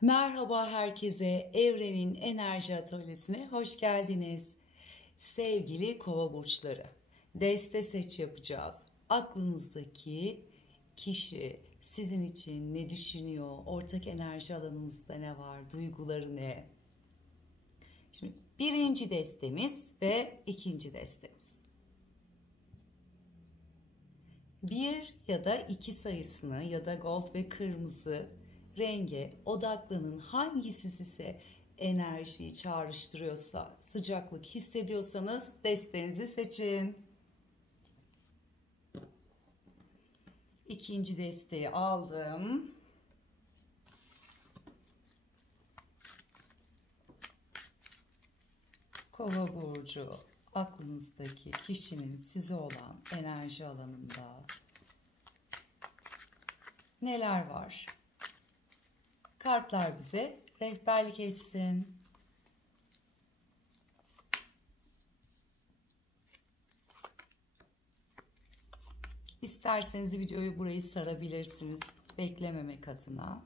Merhaba herkese, Evrenin Enerji Atölyesi'ne hoş geldiniz. Sevgili Kova burçları, deste seç yapacağız. Aklınızdaki kişi sizin için ne düşünüyor? Ortak enerji alanınızda ne var? Duyguları ne? Şimdi birinci destemiz ve ikinci destemiz. Bir ya da iki sayısını ya da gold ve kırmızı renge odaklanın. Hangisi size enerjiyi çağrıştırıyorsa, sıcaklık hissediyorsanız destenizi seçin. İkinci desteği aldım. Kova burcu, aklınızdaki kişinin size olan enerji alanında neler var? Kartlar bize rehberlik etsin. İsterseniz videoyu burayı sarabilirsiniz beklememek adına.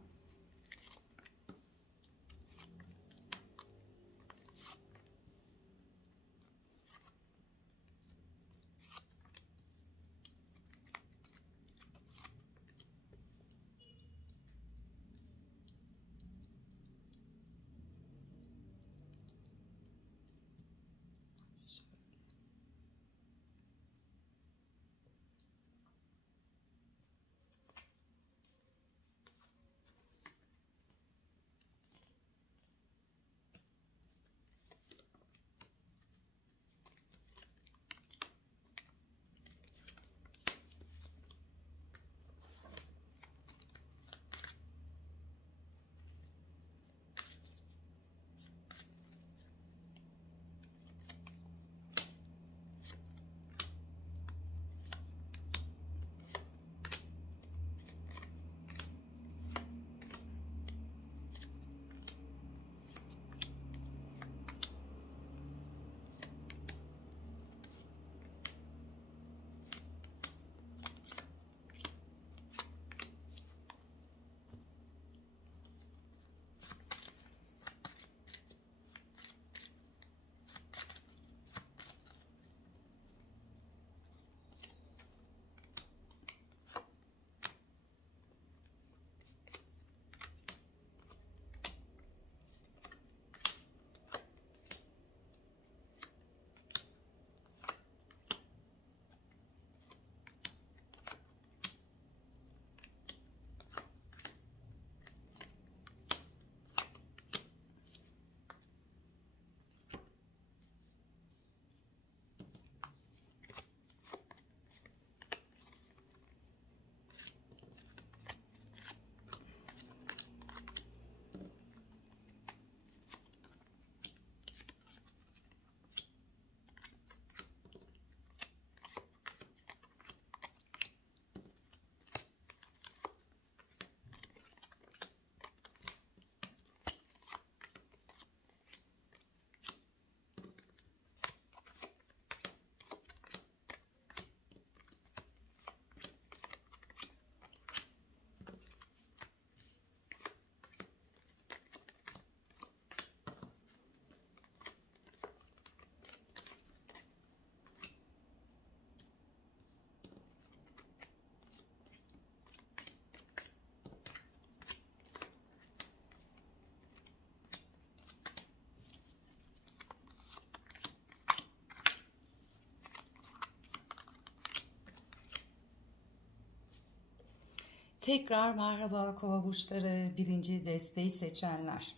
Tekrar merhaba Kova burçları, birinci desteği seçenler.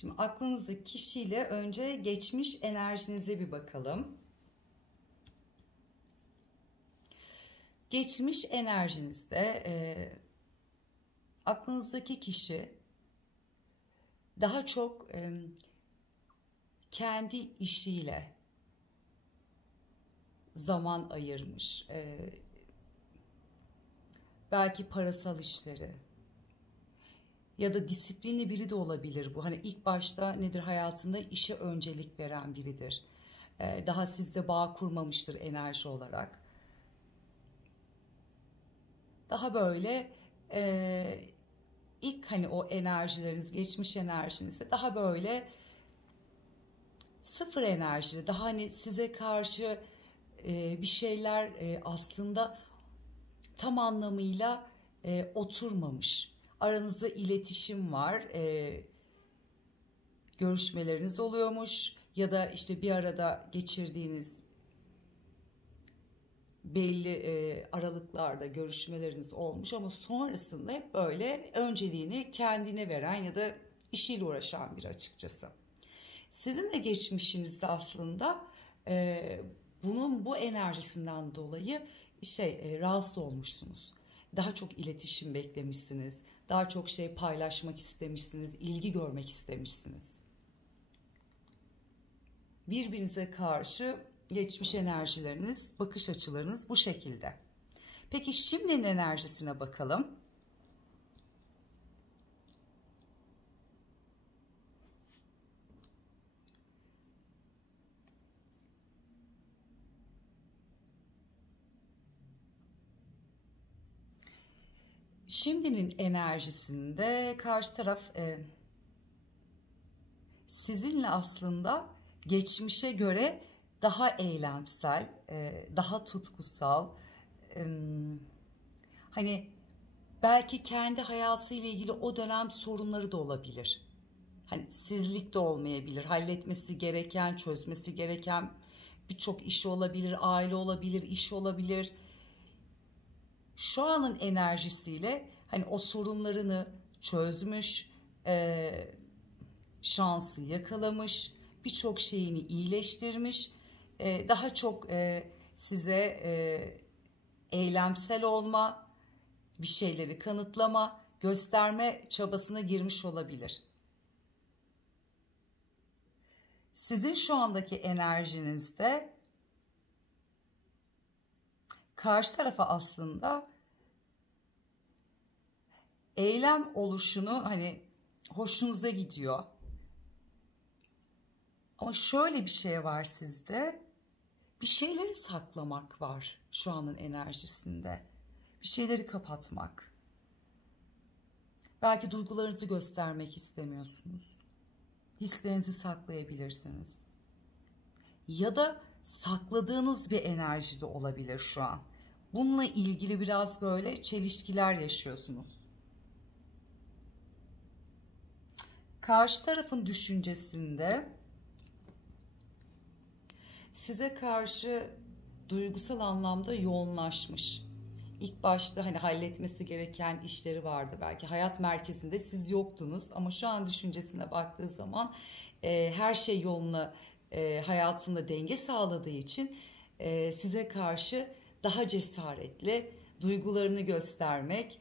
Şimdi aklınızdaki kişiyle önce geçmiş enerjinize bir bakalım. Geçmiş enerjinizde aklınızdaki kişi daha çok kendi işiyle zaman ayırmış. Belki parasal işleri ya da disiplinli biri de olabilir bu. Hani ilk başta nedir, hayatında işe öncelik veren biridir. Daha sizde bağ kurmamıştır enerji olarak. Daha böyle ilk hani o enerjileriniz, geçmiş enerjinizde daha böyle sıfır enerjili, daha hani size karşı bir şeyler aslında tam anlamıyla oturmamış. Aranızda iletişim var, görüşmeleriniz oluyormuş ya da işte bir arada geçirdiğiniz belli aralıklarda görüşmeleriniz olmuş ama sonrasında hep böyle önceliğini kendine veren ya da işiyle uğraşan biri açıkçası. Sizin de geçmişinizde aslında bu enerjisinden dolayı rahatsız olmuşsunuz. Daha çok iletişim beklemişsiniz. Daha çok şey paylaşmak istemişsiniz. İlgi görmek istemişsiniz. Birbirinize karşı geçmiş enerjileriniz, bakış açılarınız bu şekilde. Peki şimdinin enerjisine bakalım. Şimdinin enerjisinde karşı taraf sizinle aslında geçmişe göre daha eylemsel, daha tutkusal, hani belki kendi hayatıyla ilgili o dönem sorunları da olabilir. Hani sizlik de olmayabilir, halletmesi gereken, çözmesi gereken birçok iş olabilir, aile olabilir, iş olabilir. Şu anın enerjisiyle hani o sorunlarını çözmüş, şansı yakalamış, birçok şeyini iyileştirmiş, daha çok size eylemsel olma, bir şeyleri kanıtlama, gösterme çabasına girmiş olabilir. Sizin şu andaki enerjinizde karşı tarafa aslında eylem oluşunu hani hoşunuza gidiyor. Ama şöyle bir şey var sizde. Bir şeyleri saklamak var şu anın enerjisinde. Bir şeyleri kapatmak. Belki duygularınızı göstermek istemiyorsunuz. Hislerinizi saklayabilirsiniz. Ya da sakladığınız bir enerji de olabilir şu an. Bununla ilgili biraz böyle çelişkiler yaşıyorsunuz. Karşı tarafın düşüncesinde size karşı duygusal anlamda yoğunlaşmış. İlk başta hani halletmesi gereken işleri vardı belki. Hayat merkezinde siz yoktunuz ama şu an düşüncesine baktığı zaman her şey yoluna hayatında denge sağladığı için size karşı daha cesaretli, duygularını göstermek,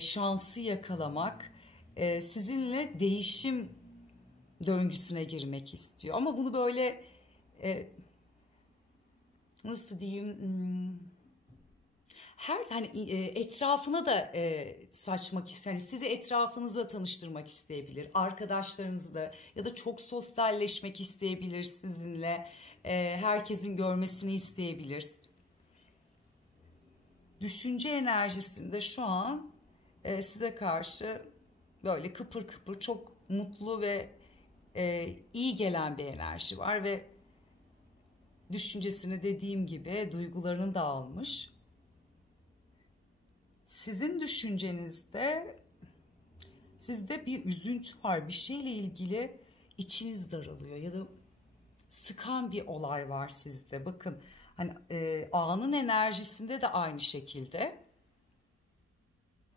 şansı yakalamak, sizinle değişim döngüsüne girmek istiyor. Ama bunu böyle nasıl diyeyim, her hani etrafına da saçmak ister. Yani sizi etrafınızla tanıştırmak isteyebilir. Arkadaşlarınızla ya da çok sosyalleşmek isteyebilir sizinle. Herkesin görmesini isteyebilir. Düşünce enerjisinde şu an size karşı böyle kıpır kıpır çok mutlu ve iyi gelen bir enerji var ve düşüncesini dediğim gibi duygularını da almış. Sizin düşüncenizde sizde bir üzüntü var. Bir şeyle ilgili içiniz daralıyor ya da sıkan bir olay var sizde. Bakın hani anın enerjisinde de aynı şekilde.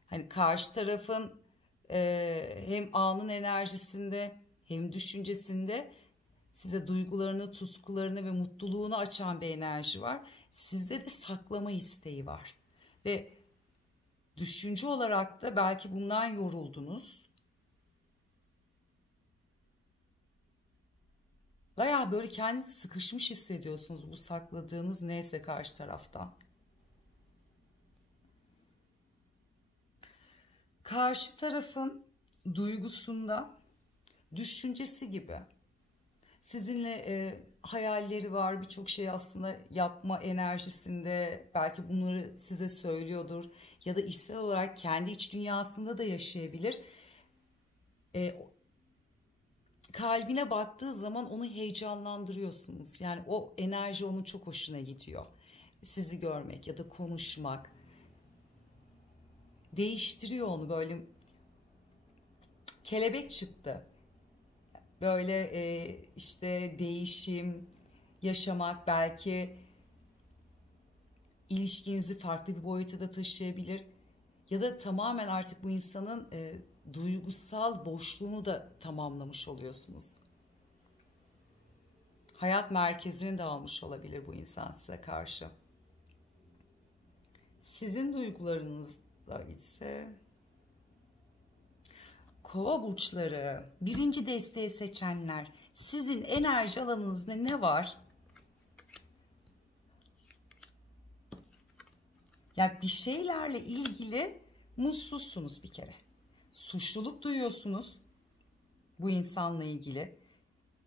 Hani karşı tarafın hem anın enerjisinde hem düşüncesinde size duygularını, tutkularını ve mutluluğunu açan bir enerji var. Sizde de saklama isteği var. Ve düşünce olarak da belki bundan yoruldunuz. Bayağı böyle kendinizi sıkışmış hissediyorsunuz bu sakladığınız neyse karşı taraftan. Karşı tarafın duygusunda, düşüncesi gibi Sizinle hayalleri var, birçok şey aslında yapma enerjisinde, belki bunları size söylüyordur ya da içsel olarak kendi iç dünyasında da yaşayabilir. Kalbine baktığı zaman onu heyecanlandırıyorsunuz. Yani o enerji onun çok hoşuna gidiyor. Sizi görmek ya da konuşmak değiştiriyor onu. Böyle kelebek çıktı. Böyle işte değişim yaşamak belki ilişkinizi farklı bir boyuta da taşıyabilir. Ya da tamamen artık bu insanın duygusal boşluğunu da tamamlamış oluyorsunuz. Hayat merkezini de almış olabilir bu insan size karşı. Sizin duygularınızda ise Kova burçları, birinci desteği seçenler, sizin enerji alanınızda ne var? Yani bir şeylerle ilgili mutsuzsunuz bir kere. Suçluluk duyuyorsunuz bu insanla ilgili.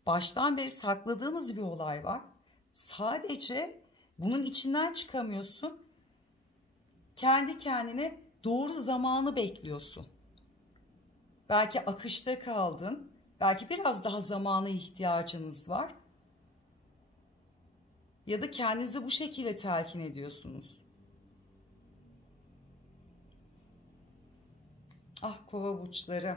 Baştan beri sakladığınız bir olay var. Sadece bunun içinden çıkamıyorsun. Kendi kendine doğru zamanı bekliyorsun. Belki akışta kaldın. Belki biraz daha zamana ihtiyacınız var. Ya da kendinizi bu şekilde telkin ediyorsunuz. Ah kova burçları.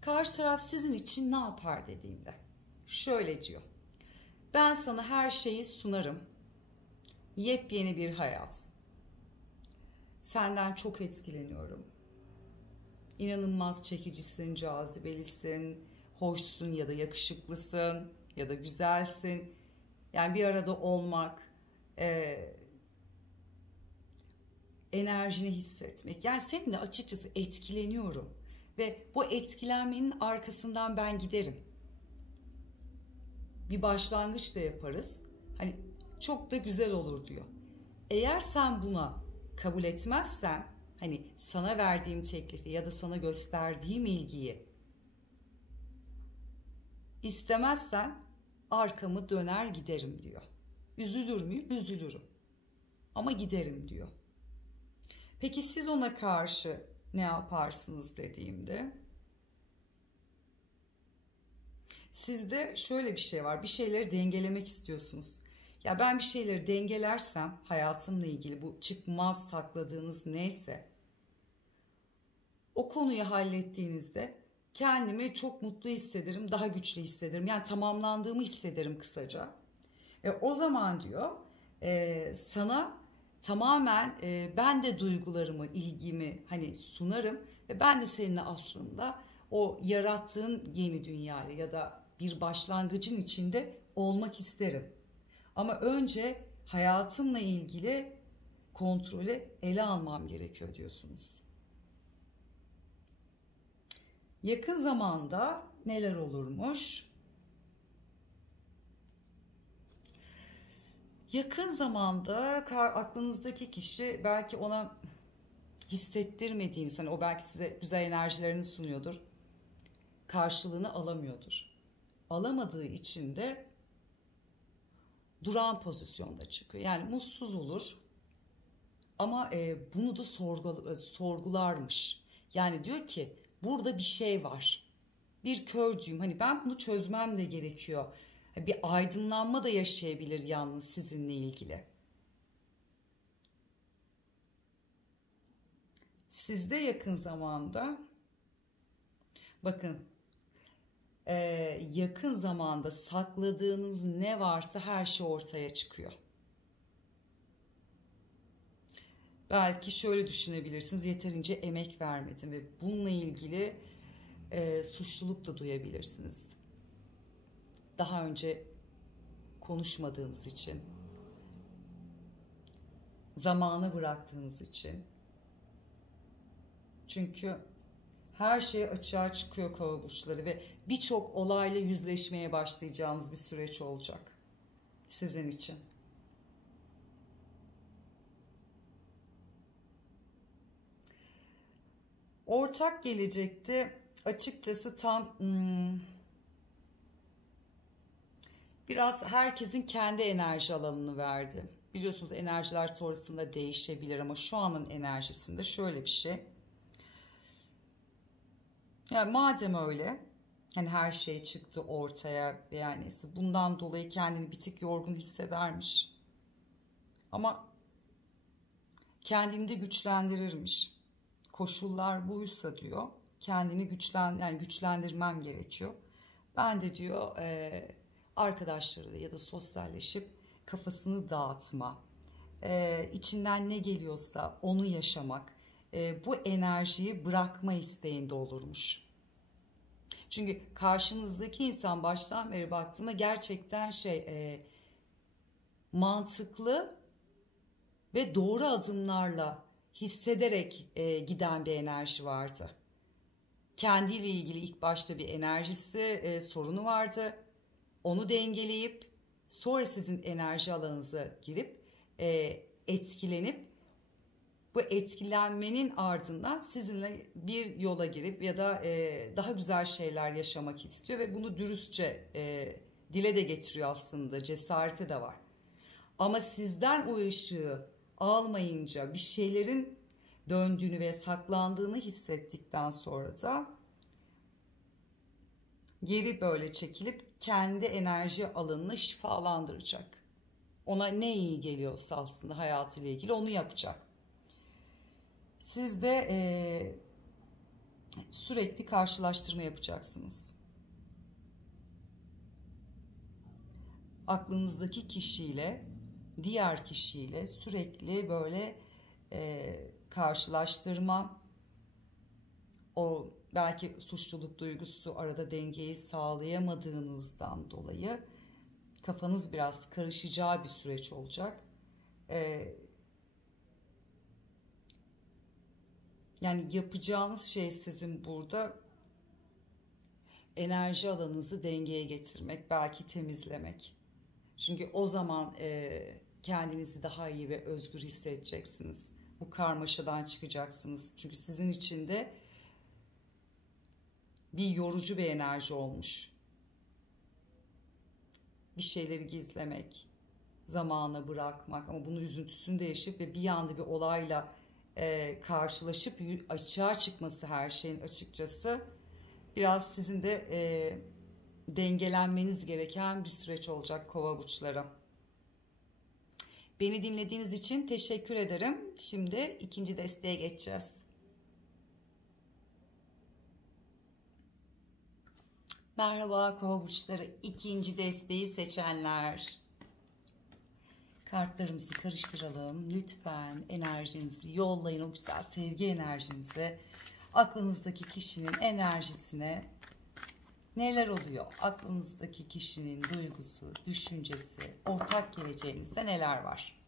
Karşı taraf sizin için ne yapar dediğimde şöyle diyor. Ben sana her şeyi sunarım. Yepyeni bir hayat. Senden çok etkileniyorum. İnanılmaz çekicisin, cazibelisin, hoşsun ya da yakışıklısın ya da güzelsin. Yani bir arada olmak, enerjini hissetmek. Yani seninle açıkçası etkileniyorum. Ve bu etkilenmenin arkasından ben giderim. Bir başlangıç da yaparız. Hani çok da güzel olur diyor. Eğer sen buna kabul etmezsen, hani sana verdiğim teklifi ya da sana gösterdiğim ilgiyi istemezsen arkamı döner giderim diyor. Üzülür müyüm? Üzülürüm. Ama giderim diyor. Peki siz ona karşı ne yaparsınız dediğimde? Sizde şöyle bir şey var. Bir şeyleri dengelemek istiyorsunuz. Ya ben bir şeyleri dengelersem hayatımla ilgili bu çıkmaz sakladığınız neyse o konuyu hallettiğinizde kendimi çok mutlu hissederim, daha güçlü hissederim. Yani tamamlandığımı hissederim kısaca. O zaman diyor sana tamamen ben de duygularımı, ilgimi hani sunarım ve ben de seninle aslında o yarattığın yeni dünyayla ya da bir başlangıcın içinde olmak isterim. Ama önce hayatımla ilgili kontrolü ele almam gerekiyor diyorsunuz. Yakın zamanda neler olurmuş? Yakın zamanda aklınızdaki kişi belki ona hissettirmediğiniz, hani o belki size güzel enerjilerini sunuyordur. Karşılığını alamıyordur. Alamadığı için de duran pozisyonda çıkıyor. Yani mutsuz olur ama bunu da sorgularmış. Yani diyor ki burada bir şey var. Bir kördüğüm, hani ben bunu çözmem de gerekiyor. Bir aydınlanma da yaşayabilir yalnız sizinle ilgili. Sizde yakın zamanda bakın yakın zamanda sakladığınız ne varsa her şey ortaya çıkıyor. Belki şöyle düşünebilirsiniz, yeterince emek vermedim ve bununla ilgili suçluluk da duyabilirsiniz. Daha önce konuşmadığınız için, zamanı bıraktığınız için. Çünkü her şey açığa çıkıyor kova burçları ve birçok olayla yüzleşmeye başlayacağınız bir süreç olacak sizin için. Ortak gelecekte açıkçası tam biraz herkesin kendi enerji alanını verdi. Biliyorsunuz enerjiler sonrasında değişebilir ama şu anın enerjisinde şöyle bir şey. Yani madem öyle, hani her şey çıktı ortaya, yani bundan dolayı kendini bir tık yorgun hissedermiş. Ama kendini de güçlendirirmiş. Koşullar buysa diyor, kendini yani güçlendirmem gerekiyor. Ben de diyor arkadaşlarıyla ya da sosyalleşip kafasını dağıtma, içinden ne geliyorsa onu yaşamak, bu enerjiyi bırakma isteğinde olurmuş. Çünkü karşınızdaki insan baştan beri baktığımda gerçekten mantıklı ve doğru adımlarla hissederek giden bir enerji vardı. Kendiyle ilgili ilk başta bir enerjisi sorunu vardı. Onu dengeleyip sonra sizin enerji alanınıza girip etkilenip bu etkilenmenin ardından sizinle bir yola girip ya da daha güzel şeyler yaşamak istiyor ve bunu dürüstçe dile de getiriyor aslında, cesareti de var. Ama sizden o ışığı almayınca, bir şeylerin döndüğünü ve saklandığını hissettikten sonra da geri böyle çekilip kendi enerji alanını şifalandıracak. Ona ne iyi geliyorsa aslında hayatıyla ilgili onu yapacak. Siz de sürekli karşılaştırma yapacaksınız. Aklınızdaki kişiyle, diğer kişiyle sürekli böyle karşılaştırma, o belki suçluluk duygusu, arada dengeyi sağlayamadığınızdan dolayı kafanız biraz karışacağı bir süreç olacak. Yani yapacağınız şey sizin burada enerji alanınızı dengeye getirmek, belki temizlemek. Çünkü o zaman kendinizi daha iyi ve özgür hissedeceksiniz. Bu karmaşadan çıkacaksınız. Çünkü sizin için de bir yorucu bir enerji olmuş. Bir şeyleri gizlemek, zamana bırakmak ama bunun üzüntüsünü de yaşayıp ve bir anda bir olayla karşılaşıp açığa çıkması her şeyin açıkçası biraz sizin de dengelenmeniz gereken bir süreç olacak Kova burçları. Beni dinlediğiniz için teşekkür ederim. Şimdi ikinci desteğe geçeceğiz. Merhaba Kova burçları, ikinci desteği seçenler. Kartlarımızı karıştıralım. Lütfen enerjinizi yollayın, o güzel sevgi enerjinizi. Aklınızdaki kişinin enerjisine neler oluyor? Aklınızdaki kişinin duygusu, düşüncesi, ortak geleceğinizde neler var?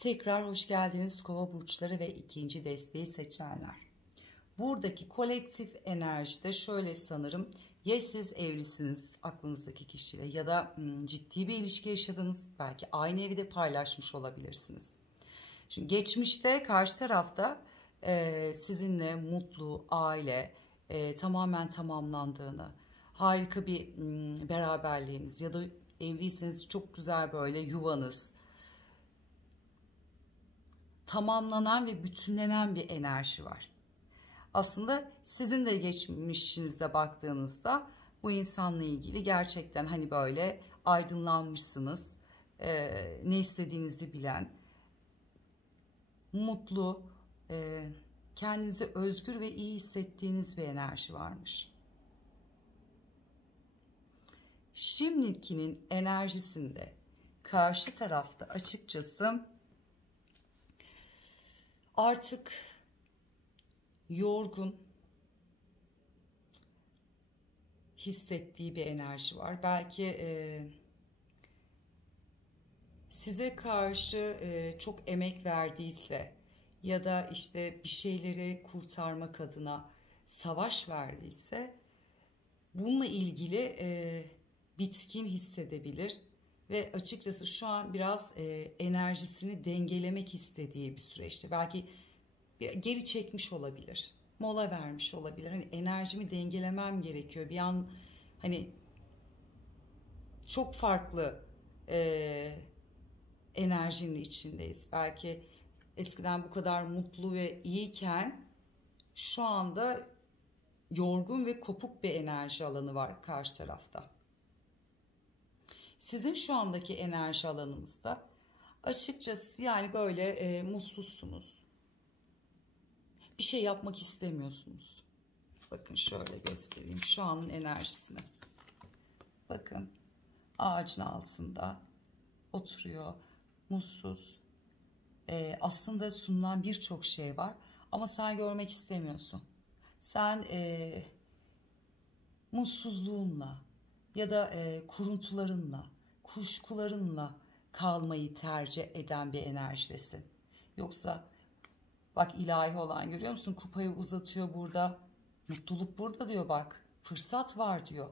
Tekrar hoş geldiniz Kova burçları ve ikinci desteği seçenler. Buradaki kolektif enerjide şöyle sanırım, ya siz evlisiniz aklınızdaki kişiyle ya da ciddi bir ilişki yaşadınız, belki aynı evi de paylaşmış olabilirsiniz. Şimdi geçmişte karşı tarafta sizinle mutlu aile tamamen tamamlandığını, harika bir beraberliğiniz ya da evliyseniz çok güzel böyle yuvanız, tamamlanan ve bütünlenen bir enerji var. Aslında sizin de geçmişinizde baktığınızda bu insanla ilgili gerçekten hani böyle aydınlanmışsınız, ne istediğinizi bilen, mutlu, kendinizi özgür ve iyi hissettiğiniz bir enerji varmış. Şimdikinin enerjisinde karşı tarafta açıkçası artık yorgun hissettiği bir enerji var. Belki size karşı çok emek verdiyse ya da işte bir şeyleri kurtarmak adına savaş verdiyse bununla ilgili bitkin hissedebilir ve açıkçası şu an biraz enerjisini dengelemek istediği bir süreçte. Belki geri çekmiş olabilir, mola vermiş olabilir. Hani enerjimi dengelemem gerekiyor. Bir an hani çok farklı enerjinin içindeyiz. Belki eskiden bu kadar mutlu ve iyiyken şu anda yorgun ve kopuk bir enerji alanı var karşı tarafta. Sizin şu andaki enerji alanınızda açıkçası yani böyle mutsuzsunuz. Bir şey yapmak istemiyorsunuz. Bakın şöyle göstereyim şu anın enerjisini. Bakın ağacın altında oturuyor, mutsuz. Aslında sunulan birçok şey var ama sen görmek istemiyorsun. Sen mutsuzluğunla ya da kuruntularınla, kuşkularınla kalmayı tercih eden bir enerjidesin. Yoksa bak ilahi olan görüyor musun? Kupayı uzatıyor burada. Mutluluk burada diyor bak. Fırsat var diyor.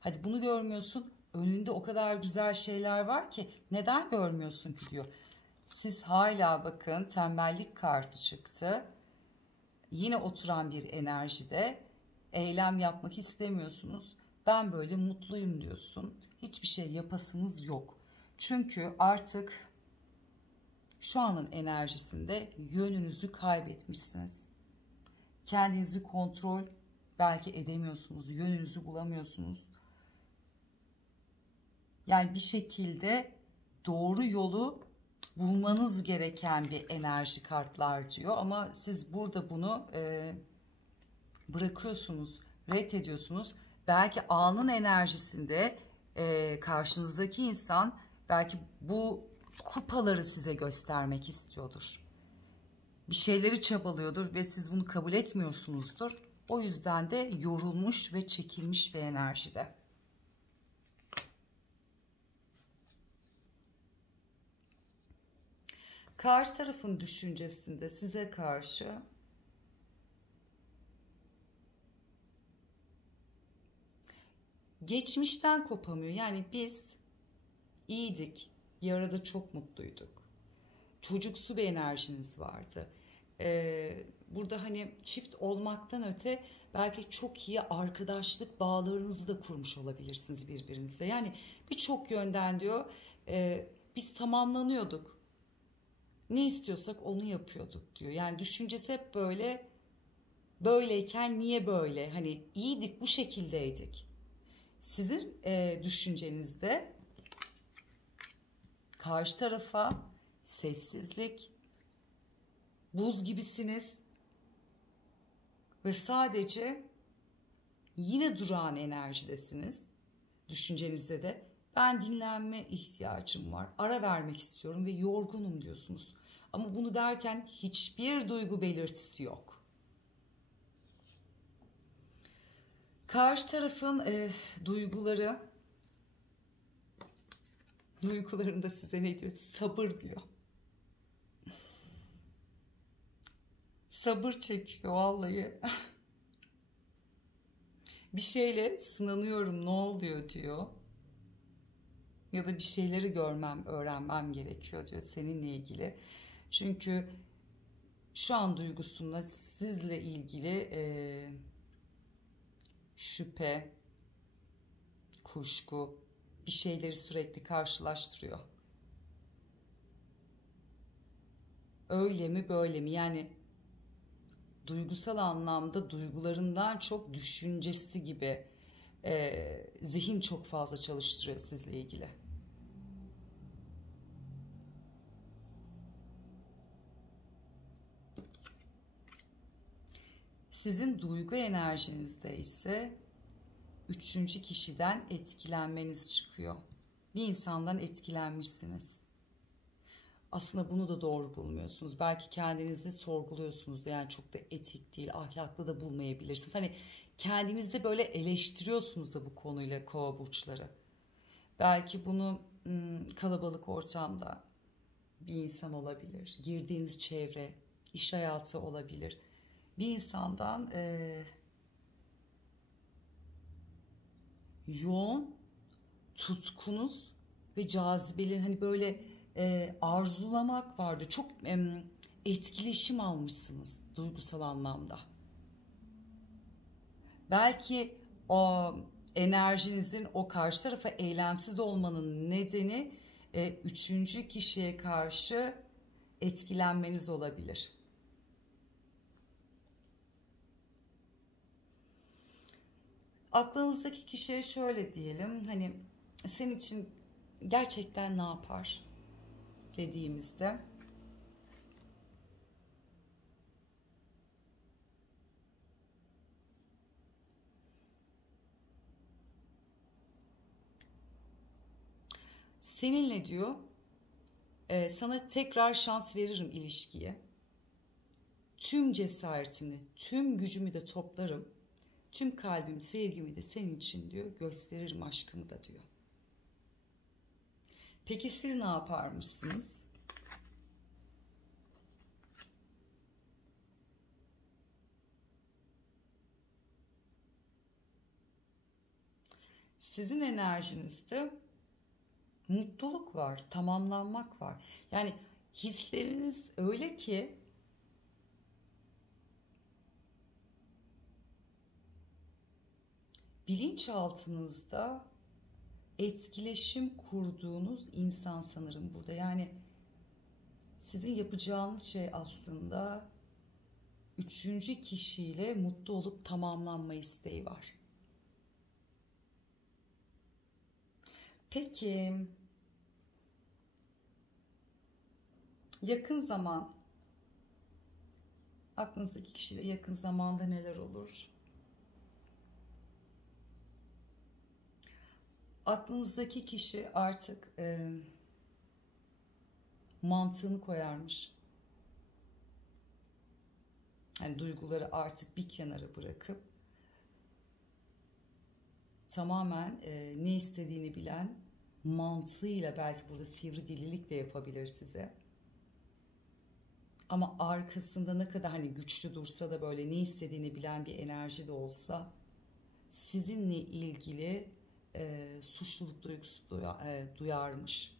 Hadi bunu görmüyorsun. Önünde o kadar güzel şeyler var ki neden görmüyorsun ki diyor. Siz hala bakın tembellik kartı çıktı. Yine oturan bir enerjide eylem yapmak istemiyorsunuz. Ben böyle mutluyum diyorsun. Hiçbir şey yapasınız yok. Çünkü artık şu anın enerjisinde yönünüzü kaybetmişsiniz. Kendinizi kontrol belki edemiyorsunuz. Yönünüzü bulamıyorsunuz. Yani bir şekilde doğru yolu bulmanız gereken bir enerji kartlar diyor. Ama siz burada bunu bırakıyorsunuz, reddediyorsunuz. Belki anın enerjisinde karşınızdaki insan belki bu kupaları size göstermek istiyordur. Bir şeyleri çabalıyordur ve siz bunu kabul etmiyorsunuzdur. O yüzden de yorulmuş ve çekilmiş bir enerjide. Karşı tarafın düşüncesinde size karşı geçmişten kopamıyor. Yani biz iyiydik, bir arada çok mutluyduk. Çocuksu bir enerjiniz vardı. Burada hani çift olmaktan öte belki çok iyi arkadaşlık bağlarınızı da kurmuş olabilirsiniz birbirinizle. Yani birçok yönden diyor biz tamamlanıyorduk. Ne istiyorsak onu yapıyorduk diyor. Yani düşüncesi hep böyle, böyleyken niye böyle? Hani iyiydik, bu şekildeydik. Sizin düşüncenizde karşı tarafa sessizlik, buz gibisiniz ve sadece yine durağan enerjidesiniz. Düşüncenizde de ben dinlenme ihtiyacım var, ara vermek istiyorum ve yorgunum diyorsunuz. Ama bunu derken hiçbir duygu belirtisi yok. Karşı tarafın duygularında size ne diyor? Sabır diyor. Sabır çekiyor vallahi. Bir şeyle sınanıyorum, ne oluyor diyor. Ya da bir şeyleri görmem, öğrenmem gerekiyor diyor seninle ilgili. Çünkü şu an duygusunda sizle ilgili şüphe, kuşku, bir şeyleri sürekli karşılaştırıyor. Öyle mi böyle mi? Yani duygusal anlamda duygularından çok düşüncesi gibi zihin çok fazla çalıştırıyor sizle ilgili. Sizin duygu enerjinizde ise üçüncü kişiden etkilenmeniz çıkıyor. Bir insandan etkilenmişsiniz. Aslında bunu da doğru bulmuyorsunuz. Belki kendinizi sorguluyorsunuz da, yani çok da etik değil, ahlaklı da bulmayabilirsiniz. Hani kendinizde böyle eleştiriyorsunuz da bu konuyla kova burçları. Belki bunu kalabalık ortamda bir insan olabilir, girdiğiniz çevre, iş hayatı olabilir. Bir insandan yoğun tutkunuz ve cazibelerin hani böyle arzulamak vardı. Çok etkileşim almışsınız duygusal anlamda. Belki o enerjinizin o karşı tarafa eylemsiz olmanın nedeni üçüncü kişiye karşı etkilenmeniz olabilir. Aklınızdaki kişiye şöyle diyelim, hani senin için gerçekten ne yapar dediğimizde seninle diyor sana tekrar şans veririm ilişkiye. Tüm cesaretimi, tüm gücümü de toplarım. Tüm kalbimi, sevgimi de senin için diyor gösteririm, aşkımı da diyor. Peki siz ne yaparmışsınız? Sizin enerjinizde mutluluk var, tamamlanmak var. Yani hisleriniz öyle ki bilinçaltınızda etkileşim kurduğunuz insan sanırım burada. Yani sizin yapacağınız şey aslında üçüncü kişiyle mutlu olup tamamlanma isteği var. Peki yakın zaman, aklınızdaki kişiyle yakın zamanda neler olur? Aklınızdaki kişi artık mantığını koyarmış. Yani duyguları artık bir kenara bırakıp tamamen ne istediğini bilen, mantığıyla belki burada sivri dililik de yapabilir size. Ama arkasında ne kadar hani güçlü dursa da, böyle ne istediğini bilen bir enerji de olsa, sizinle ilgili suçluluk duygusu duyarmış.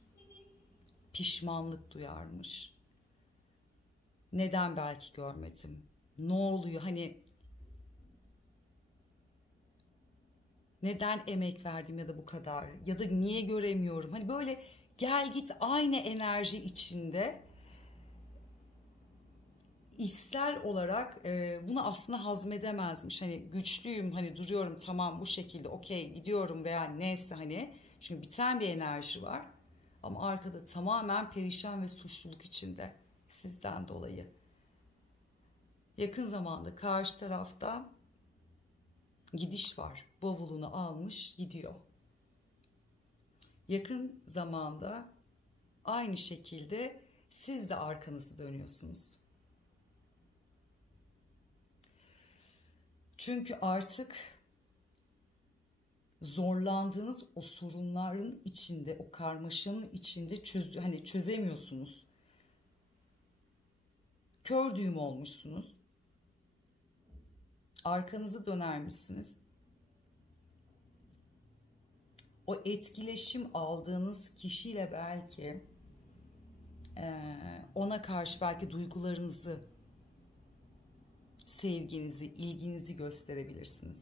Pişmanlık duyarmış. Neden belki görmedim? Ne oluyor? Hani neden emek verdim ya da bu kadar? Ya da niye göremiyorum? Hani böyle gel git aynı enerji içinde içsel olarak bunu aslında hazmedemezmiş. Hani güçlüyüm, hani duruyorum, tamam bu şekilde okey gidiyorum veya neyse hani. Çünkü biten bir enerji var. Ama arkada tamamen perişan ve suçluluk içinde sizden dolayı. Yakın zamanda karşı tarafta gidiş var. Bavulunu almış gidiyor. Yakın zamanda aynı şekilde siz de arkanızı dönüyorsunuz. Çünkü artık zorlandığınız o sorunların içinde, o karmaşanın içinde çözemiyorsunuz. Kör düğüm olmuşsunuz. arkanızı dönermişsiniz. O etkileşim aldığınız kişiyle belki ona karşı belki duygularınızı, sevginizi, ilginizi gösterebilirsiniz.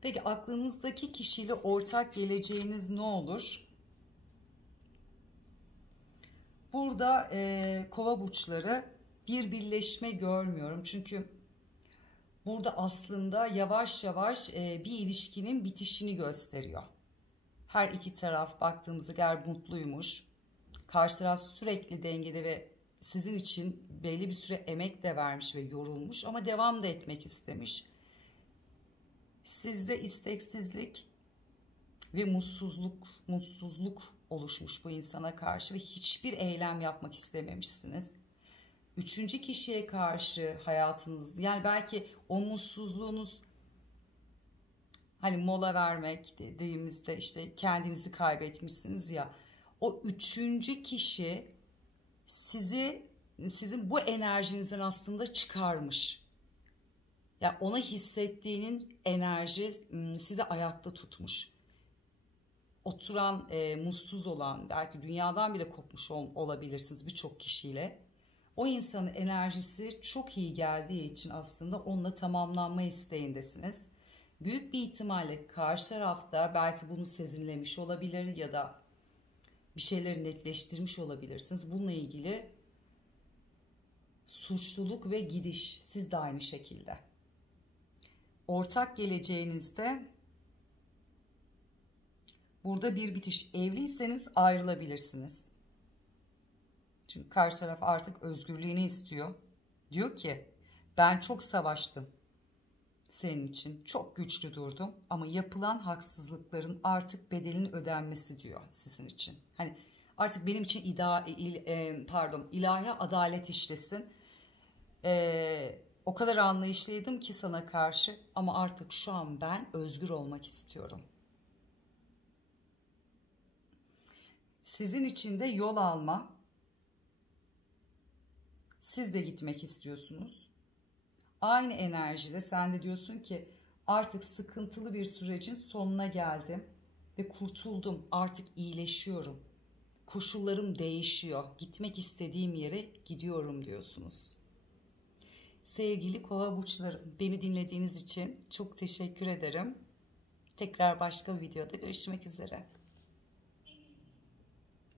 Peki aklınızdaki kişiyle ortak geleceğiniz ne olur? Burada kova burçları bir birleşme görmüyorum. Çünkü burada aslında yavaş yavaş bir ilişkinin bitişini gösteriyor. Her iki taraf baktığımızda eğer mutluymuş, karşı taraf sürekli dengede ve sizin için belli bir süre emek de vermiş ve yorulmuş ama devam da etmek istemiş. Sizde isteksizlik ve mutsuzluk oluşmuş bu insana karşı ve hiçbir eylem yapmak istememişsiniz. Üçüncü kişiye karşı hayatınız, yani belki o mutsuzluğunuz, hani mola vermek dediğimizde işte kendinizi kaybetmişsiniz ya, o üçüncü kişi sizin bu enerjinizden aslında çıkarmış. Yani ona hissettiğinin enerji sizi ayakta tutmuş. Oturan, mutsuz olan, belki dünyadan bile kopmuş olabilirsiniz birçok kişiyle. O insanın enerjisi çok iyi geldiği için aslında onunla tamamlanma isteğindesiniz. Büyük bir ihtimalle karşı tarafta belki bunu sezinlemiş olabilir ya da bir şeyleri netleştirmiş olabilirsiniz. Bununla ilgili suçluluk ve gidiş, siz de aynı şekilde. Ortak geleceğinizde burada bir bitiş. Evliyseniz ayrılabilirsiniz. Çünkü karşı taraf artık özgürlüğünü istiyor. Diyor ki ben çok savaştım senin için, çok güçlü durdum ama yapılan haksızlıkların artık bedelinin ödenmesi diyor sizin için. Hani artık benim için ilahi adalet işlesin. O kadar anlayışlıydım ki sana karşı ama artık şu an ben özgür olmak istiyorum. Sizin için de yol alma. Siz de gitmek istiyorsunuz. Aynı enerjide sen de diyorsun ki artık sıkıntılı bir sürecin sonuna geldim ve kurtuldum. Artık iyileşiyorum. Koşullarım değişiyor. Gitmek istediğim yere gidiyorum diyorsunuz. Sevgili kova burçlarım, beni dinlediğiniz için çok teşekkür ederim. Tekrar başka bir videoda görüşmek üzere.